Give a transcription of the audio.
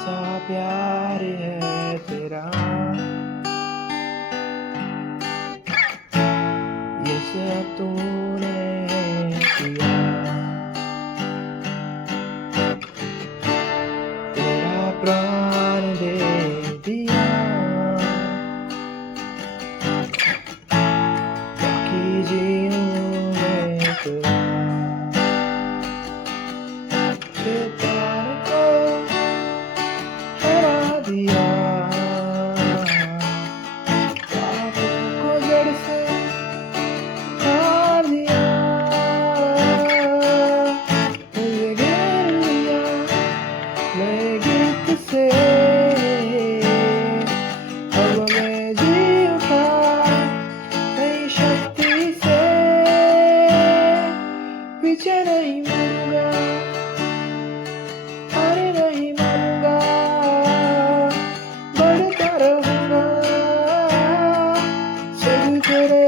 कैसा प्यार है तेरा, ये सब तूने किया। तेरा प्राण दे दिया, बाकी जीऊं मैं तेरा। शैतान को हरा दिया, पाप को जड़ से उखाड़ दिया। मुझे घेर लिया नए गिफ्ट से, अब मैं जी उठा नई शक्ति से। पीछे नहीं मुड़ूंगा, हारे नहीं मानूंगा, बढ़ता रहूंगा। सब तेरे